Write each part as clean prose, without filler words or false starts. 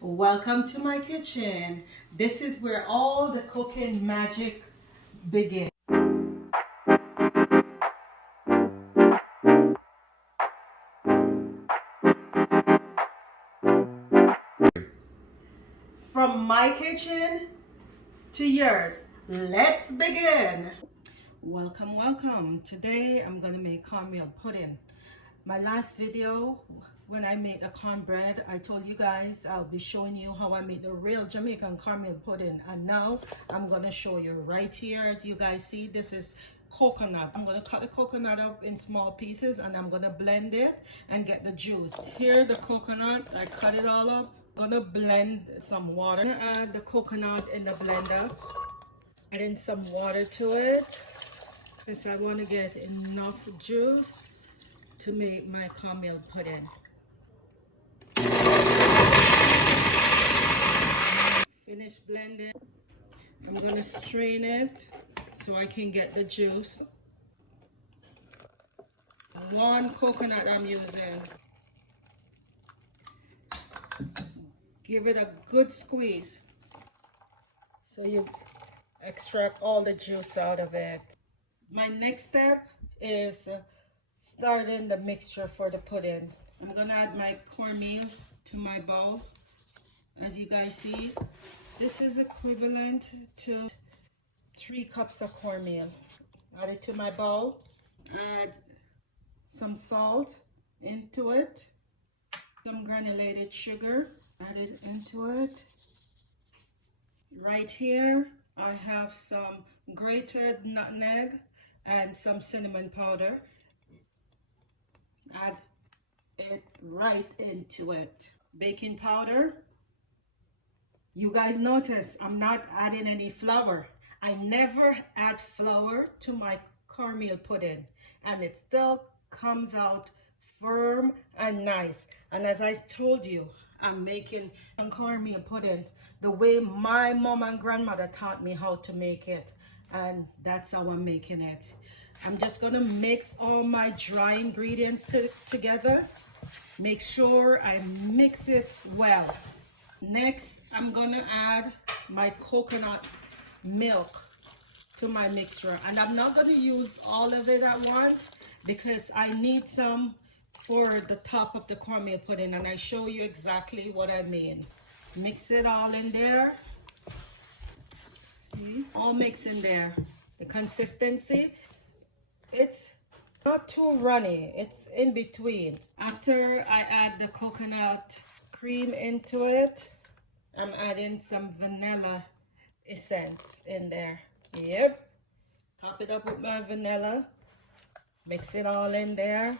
Welcome to my kitchen. This is where all the cooking magic begins. From my kitchen to yours, let's begin. Welcome. Today I'm gonna make cornmeal pudding. My last video, when I made a cornbread, I told you guys I'll be showing you how I make the real Jamaican cornmeal pudding. And now I'm gonna show you right here. As you guys see, this is coconut. I'm gonna cut the coconut up in small pieces and I'm gonna blend it and get the juice. Here the coconut, I cut it all up. I'm gonna blend some water. I'm gonna add the coconut in the blender. Adding some water to it because I want to get enough juice to make my cornmeal pudding. Finish blending. I'm gonna strain it so I can get the juice. One coconut I'm using. Give it a good squeeze so you extract all the juice out of it. My next step is starting the mixture for the pudding. I'm gonna add my cornmeal to my bowl. As you guys see, this is equivalent to 3 cups of cornmeal. Add it to my bowl. Add some salt into it. Some granulated sugar. Add it into it. Right here, I have some grated nutmeg and some cinnamon powder. Add it right into it. Baking powder. You guys notice I'm not adding any flour. I never add flour to my cornmeal pudding and it still comes out firm and nice. And as I told you, I'm making cornmeal pudding the way my mom and grandmother taught me how to make it, and that's how I'm making it. I'm just gonna mix all my dry ingredients together. Make sure I mix it well. Next, I'm gonna add my coconut milk to my mixture, and I'm not gonna use all of it at once because I need some for the top of the cornmeal pudding, and I show you exactly what I mean. Mix it all in there. See? All mix in there. The consistency, it's not too runny, it's in between. After I add the coconut cream into it, I'm adding some vanilla essence in there. Yep. Top it up with my vanilla. Mix it all in there.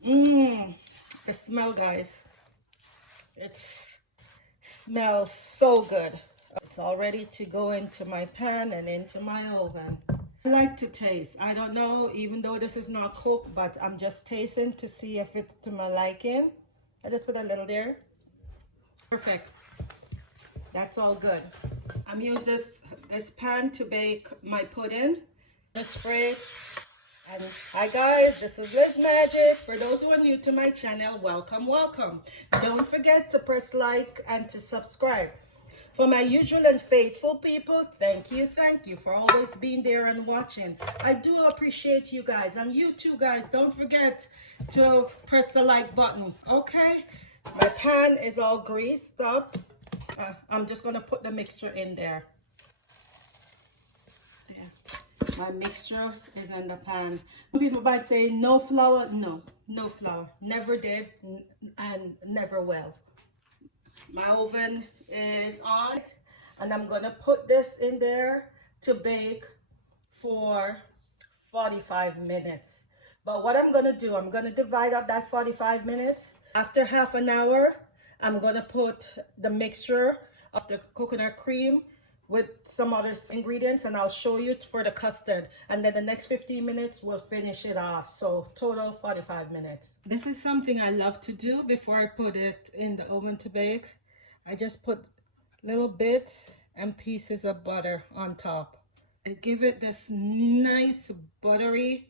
The smell, guys. It smells so good. It's all ready to go into my pan and into my oven. I like to taste. I don't know, even though this is not cooked, but I'm just tasting to see if it's to my liking. I just put a little there. Perfect. That's all good. I'm using this pan to bake my pudding. The spray. And hi guys, this is Lizmagic. For those who are new to my channel, welcome. Don't forget to press like and to subscribe. For my usual and faithful people, thank you for always being there and watching. I do appreciate you guys, and you too guys, don't forget to press the like button. Okay, my pan is all greased up. I'm just gonna put the mixture in there. My mixture is in the pan. Some people might say no flour. No flour. Never did and never will. My oven is on and I'm gonna put this in there to bake for 45 minutes. But what I'm gonna do, I'm gonna divide up that 45 minutes. After half an hour, I'm gonna put the mixture of the coconut cream with some other ingredients and I'll show you for the custard, and then the next 15 minutes we'll finish it off. So total 45 minutes. This is something I love to do before I put it in the oven to bake. I just put little bits and pieces of butter on top and give it this nice buttery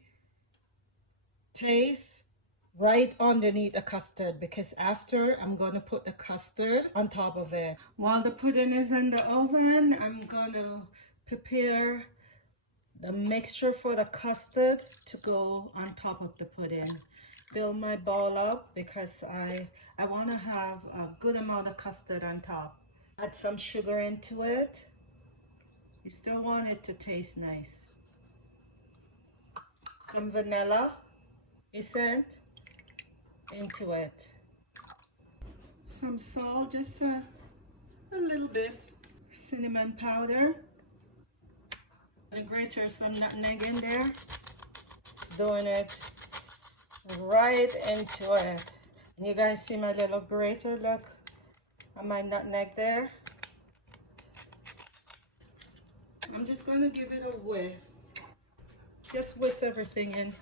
taste, right underneath the custard, because after I'm going to put the custard on top of it. While the pudding is in the oven, I'm going to prepare the mixture for the custard to go on top of the pudding. Fill my bowl up because I want to have a good amount of custard on top. Add some sugar into it. You still want it to taste nice. Some vanilla essence into it. Some salt, just a little bit. Cinnamon powder. And grate some nutmeg in there. Doing it right into it. And you guys see my little grater, look on my nutmeg there. I'm just going to give it a whisk. Just whisk everything in.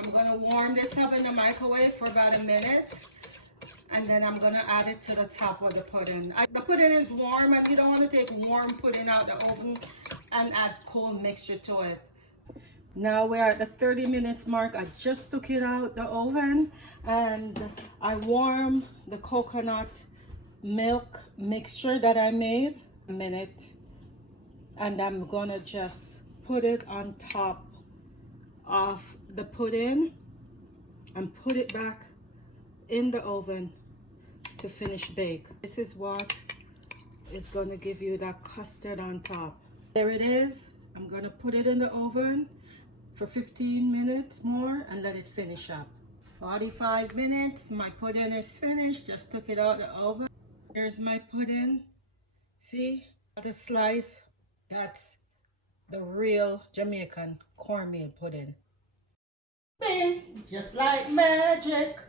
I'm going to warm this up in the microwave for about a minute. And then I'm going to add it to the top of the pudding. The pudding is warm, and you don't want to take warm pudding out the oven and add cold mixture to it. Now we're at the 30 minutes mark. I just took it out the oven and I warmed the coconut milk mixture that I made a minute, and I'm gonna just put it on top of the pudding and put it back in the oven to finish bake. This is what is going to give you that custard on top. There it is. I'm going to put it in the oven for 15 minutes more and let it finish up. 45 minutes, my pudding is finished. Just took it out the oven. Here's my pudding. See the slice? That's the real Jamaican cornmeal pudding. Bing, just like magic.